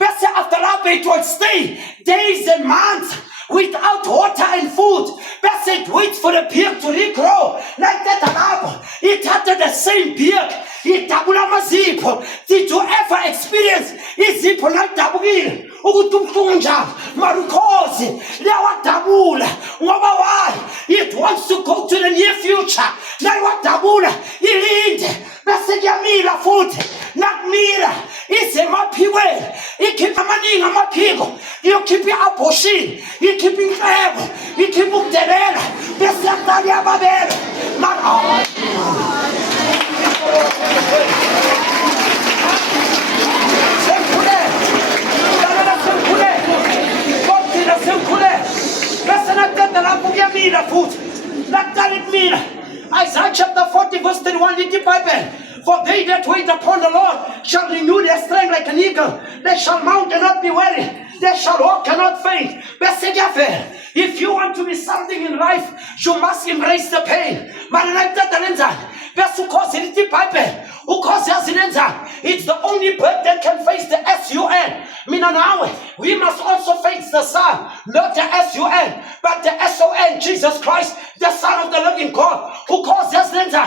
bese after lapho it will stay days and months without water and food. Bese it waits for the beard to regrow. Like that lapho ithatha the same beard idabula amazipho. Did you ever experience izipho nalidabukile ukuthi ubuhlungu njani? Marukhozi liyawadabula ngoba why? It wants to go to the near future. Naliwadabula ilinde bese kuyamila futhi nakumila ize emaphikweni ikhipha amaningi amaphiko iyokhipha i-abortion ikhipha inhlebo ikhipha ukudelela bese yaqala iyababela Isaiah chapter 40 verse 31 in the Bible. For they that wait upon the Lord shall renew their strength like an eagle. They shall mount and not be weary. They shall walk and not faint. If you want to be something in life, you must embrace the pain. It's the only bird that can face the S-U-N. We must also face the sun, not the S-U-N, but the S-O-N, Jesus Christ, the Son of the living God, who calls us Lenza.